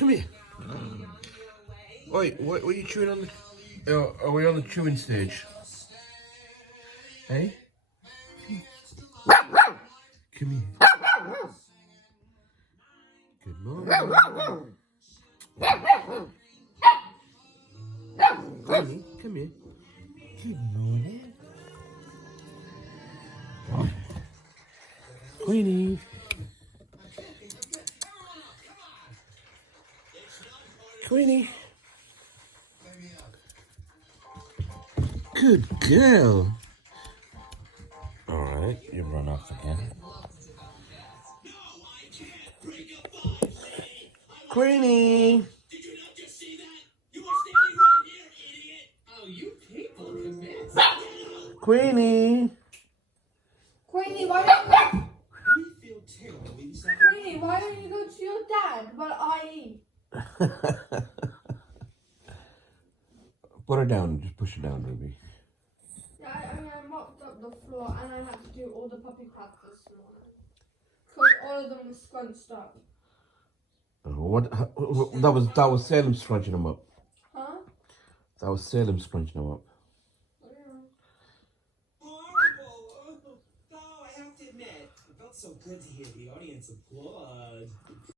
Come here. Oi, what are you chewing on the... are we on the chewing stage? Hey? Come here. Good morning. Queenie, come here. Good morning. Queenie. Queenie. Good girl. Alright, you run off again. Queenie. Did you not just see that? You were standing right here, idiot! Oh, you people convinced. Queenie. Queenie, why don't you We feel terrible, Lisa. Queenie, why don't you go to your dad? Well, I. Put her down. Just push her down, Ruby. Yeah, I mopped up the floor and I had to do all the puppy pads this morning. Because all of them were scrunched up. That was Salem scrunching them up. Huh? That was Salem scrunching them up. Horrible. Oh, I have to admit, it felt so good to hear the audience applaud.